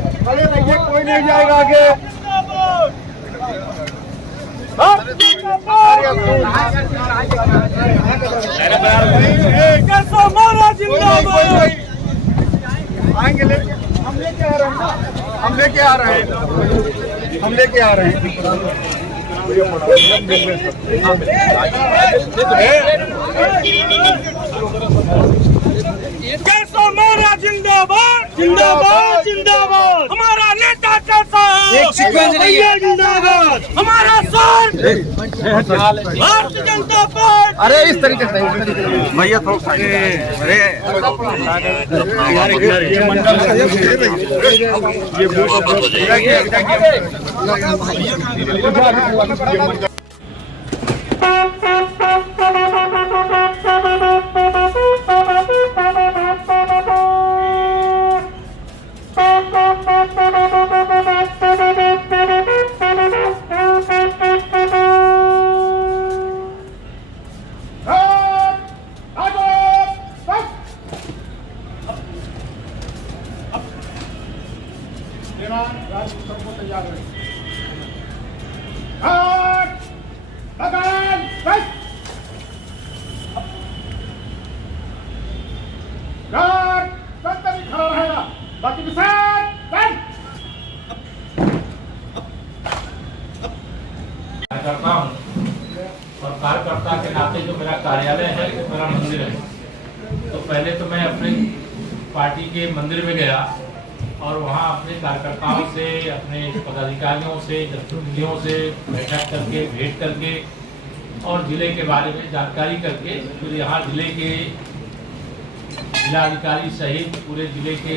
खड़े रहिए, कोई नहीं जाएगा आगे। आएंगे लेके, हम लेके आ रहे हैं, हम लेके आ रहे हैं, हम लेके आ रहे हैं। कैसा मोरा जिंदाबाद जिंदाबाद जिंदाबाद, हमारा नेता कैसा है भैया जिंदाबाद, हमारा सर भारतीय जनता पार्टी। अरे इस तरीके से भैया थोड़ा बाकी करता हूँ और कार्यकर्ता के नाते जो मेरा कार्यालय है वो मेरा मंदिर है। तो पहले तो मैं अपने पार्टी के मंदिर में गया और वहाँ अपने कार्यकर्ताओं से, अपने पदाधिकारियों से, जनप्रतिनिधियों से बैठक करके, भेंट करके और जिले के बारे में जानकारी करके फिर यहाँ जिले के जिलाधिकारी सहित पूरे जिले के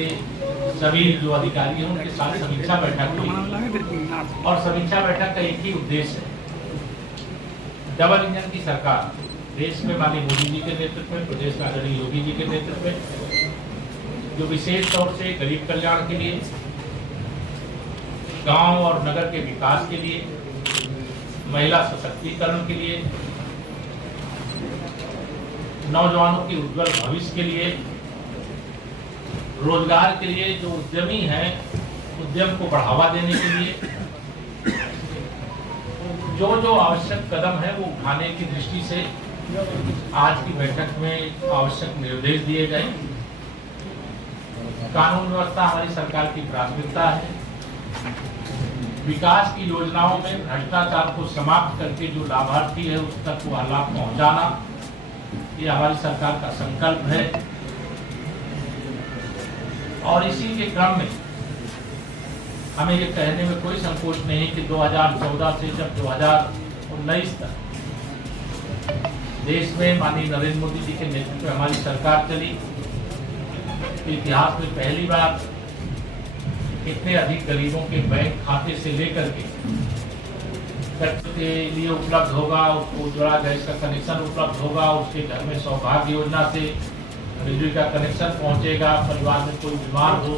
सभी जो अधिकारी हैं उनके साथ समीक्षा बैठक हुई। और समीक्षा बैठक का एक ही उद्देश्य है, डबल इंजन की सरकार देश में माननीय मोदी जी के नेतृत्व में, प्रदेश में आदरणीय योगी जी के नेतृत्व में, जो विशेष तौर से गरीब कल्याण के लिए, गांव और नगर के विकास के लिए, महिला सशक्तिकरण के लिए, नौजवानों के उज्जवल भविष्य के लिए, रोजगार के लिए, जो उद्यमी हैं उद्यम को बढ़ावा देने के लिए जो जो आवश्यक कदम है वो उठाने की दृष्टि से आज की बैठक में आवश्यक निर्देश दिए गए। कानून व्यवस्था हमारी सरकार की प्राथमिकता है। विकास की योजनाओं में भ्रष्टाचार को समाप्त करके जो लाभार्थी है उस तक वो लाभ पहुंचाना, ये हमारी सरकार का संकल्प है। और इसी के क्रम में हमें ये कहने में कोई संकोच नहीं कि 2014 से जब 2019 तक देश में माननीय नरेंद्र मोदी जी के नेतृत्व में हमारी सरकार चली, इतिहास में पहली बार इतने अधिक गरीबों के बैंक खाते से लेकर के लिए उपलब्ध होगा, उसको उज्ज्वला गैस का कनेक्शन उपलब्ध होगा, उसके घर में सौभाग्य योजना से बिजली का कनेक्शन पहुंचेगा, परिवार में कोई बीमार हो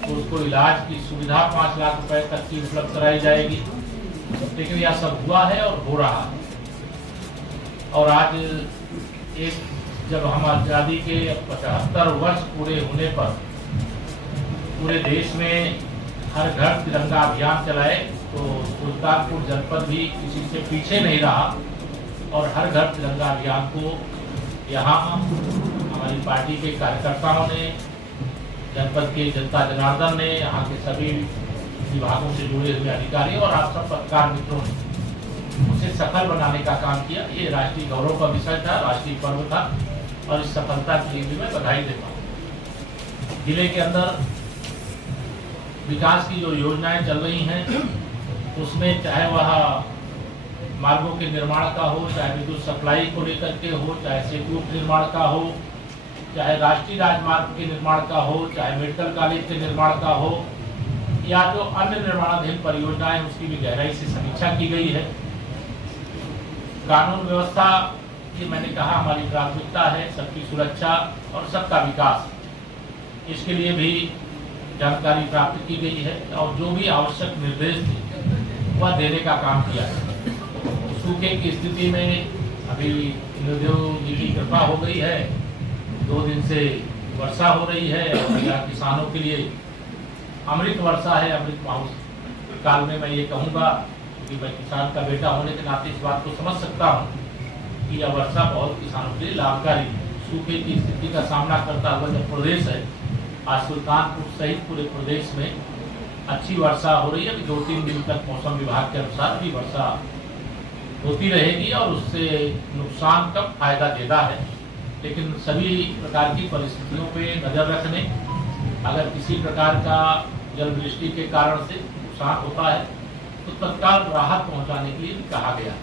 तो उसको इलाज की सुविधा 5 लाख रुपए तक की उपलब्ध कराई जाएगी। लेकिन यह सब हुआ है और हो रहा है। और आज एक जब हम आज़ादी के 75 वर्ष पूरे होने पर पूरे देश में हर घर तिरंगा अभियान चलाए तो सुल्तानपुर जनपद भी किसी से पीछे नहीं रहा और हर घर तिरंगा अभियान को यहाँ हमारी पार्टी के कार्यकर्ताओं ने, जनपद के जनता जनार्दन ने, यहाँ के सभी विभागों से जुड़े हुए अधिकारी और आप सब पत्रकार मित्रों ने उसे सफल बनाने का काम किया। ये राष्ट्रीय गौरव का विषय था, राष्ट्रीय पर्व था और इस सफलता के लिए भी मैं बधाई देता हूँ। जिले के अंदर विकास की जो योजनाएं चल रही हैं उसमें चाहे वह मार्गों के निर्माण का हो, चाहे विद्युत सप्लाई को लेकर के हो, चाहे सेतु निर्माण का हो, चाहे राष्ट्रीय राजमार्ग के निर्माण का हो, चाहे मेडिकल कॉलेज के निर्माण का हो या जो अन्य निर्माणाधीन परियोजनाएं उसकी भी गहराई से समीक्षा की गई है। कानून व्यवस्था ये मैंने कहा हमारी प्राथमिकता है, सबकी सुरक्षा और सबका विकास, इसके लिए भी जानकारी प्राप्त की गई है और जो भी आवश्यक निर्देश थे वह देने का काम किया है। सूखे की स्थिति में अभी इंद्रदेव जी की कृपा हो गई है, 2 दिन से वर्षा हो रही है और यहाँ किसानों के लिए अमृत वर्षा है। अमृत महोत्सव काल में मैं ये कहूँगा कि मैं किसान का बेटा होने के नाते इस बात को समझ सकता हूँ कि यह वर्षा बहुत किसानों के लिए लाभकारी है। सूखे की स्थिति का सामना करता हुआ जो प्रदेश है, आज सुल्तानपुर सहित पूरे प्रदेश में अच्छी वर्षा हो रही है। अभी 2-3 दिन तक मौसम विभाग के अनुसार भी वर्षा होती रहेगी और उससे नुकसान कम फायदा देता है। लेकिन सभी प्रकार की परिस्थितियों पे नज़र रखने, अगर किसी प्रकार का जल वृष्टि के कारण से नुकसान होता है तो तत्काल राहत पहुंचाने के लिए भी कहा गया।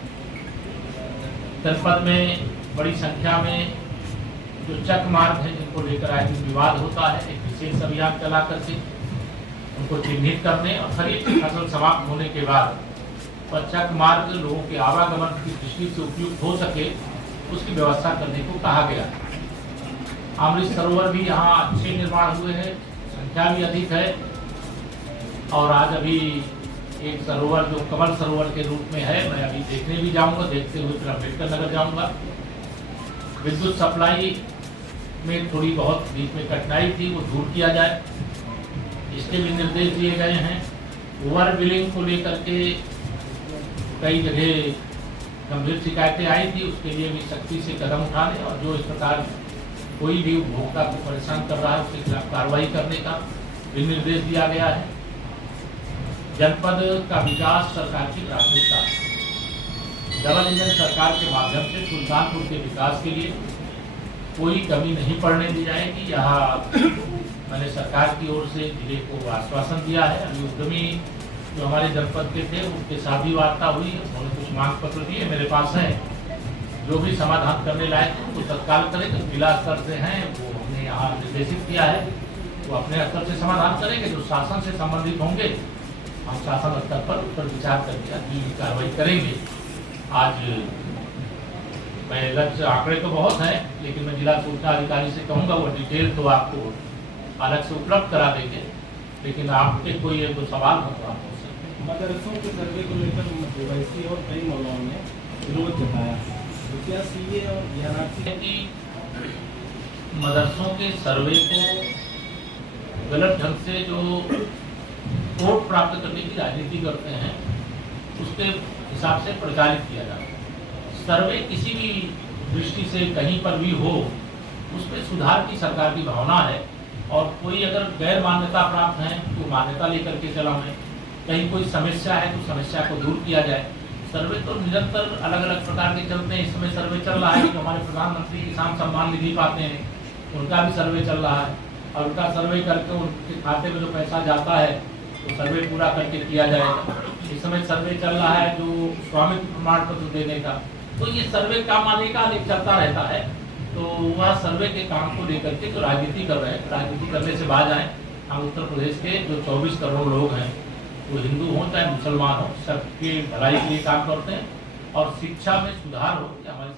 जनपद में बड़ी संख्या में जो चक मार्ग है जिनको लेकर आए दिन विवाद होता है, एक विशेष अभियान चला करके उनको चिन्हित करने और खरीफ की फसल समाप्त होने के बाद चक मार्ग लोगों के आवागमन की दृष्टि से उपयुक्त हो सके उसकी व्यवस्था करने को कहा गया। अमृत सरोवर भी यहाँ अच्छे निर्माण हुए हैं, संख्या भी अधिक है और आज अभी एक सरोवर जो कमल सरोवर के रूप में है, मैं अभी देखने भी जाऊंगा, देखते हुए फिर अम्बेडकर नगर जाऊंगा। विद्युत सप्लाई में थोड़ी बहुत बीच में कठिनाई थी, वो दूर किया जाए, इसके भी निर्देश दिए गए हैं। ओवर बिलिंग को लेकर के कई जगह गंभीर शिकायतें आई थी, उसके लिए भी सख्ती से कदम उठाने और जो इस प्रकार कोई भी उपभोक्ता को परेशान कर रहा है उसके खिलाफ कार्रवाई करने का भी निर्देश दिया गया है। जनपद का विकास सरकार की प्राथमिकता है। डबल इंजन सरकार के माध्यम से सुल्तानपुर के विकास के लिए कोई कमी नहीं पड़ने दी जाएगी। यहाँ मैंने सरकार की ओर से जिले को आश्वासन दिया है। अभी उद्यमी जो हमारे जनपद के थे उनके साथ भी वार्ता हुई, उन्होंने कुछ मांग पत्र दिए मेरे पास है, जो भी समाधान करने लायक उनको तत्काल करें। जो जिला स्तर से हैं वो हमने यहाँ निर्देशित किया है, वो अपने स्तर से समाधान करेंगे। जो शासन से संबंधित होंगे हम शासन स्तर पर उस पर विचार करके अगली कार्रवाई करेंगे। आज मैं लक्ष्य आंकड़े तो बहुत हैं, लेकिन मैं जिला सूचना अधिकारी से कहूँगा वो डिटेल तो आपको अलग से उपलब्ध करा देंगे। लेकिन आपके कोई एक दो सवाल हो तो आप मदरसों के सर्वे को लेकर ओवैसी और कई मौलानाओं ने विरोध जताया, तो क्या सीए और DRRC कि मदरसों के सर्वे को गलत ढंग से जो वोट प्राप्त करने की राजनीति करते हैं उसके हिसाब से प्रचारित किया जाता है। सर्वे किसी भी दृष्टि से कहीं पर भी हो उसमें सुधार की सरकार की भावना है और कोई अगर गैर मान्यता प्राप्त है तो मान्यता लेकर के चला है, कहीं कोई समस्या है तो समस्या को दूर किया जाए। सर्वे तो निरंतर अलग अलग प्रकार के चलते हैं। इस समय सर्वे चल रहा है कि हमारे प्रधानमंत्री किसान सम्मान निधि पाते हैं, उनका भी सर्वे चल रहा है और उनका सर्वे करके उनके खाते में जो पैसा जाता है तो सर्वे पूरा करके किया जाएगा। इस समय सर्वे चल रहा है जो स्वामित्व प्रमाण पत्र देने का, तो ये सर्वे काम आने का चलता रहता है। तो वह सर्वे के काम को लेकर के जो राजनीति कर रहे हैं, राजनीति करने से बाज आए। हम उत्तर प्रदेश के जो 24 करोड़ लोग हैं वो हिंदू हों चाहे मुसलमान हो, सबकी भलाई के लिए काम करते हैं और शिक्षा में सुधार हो, ये हमारी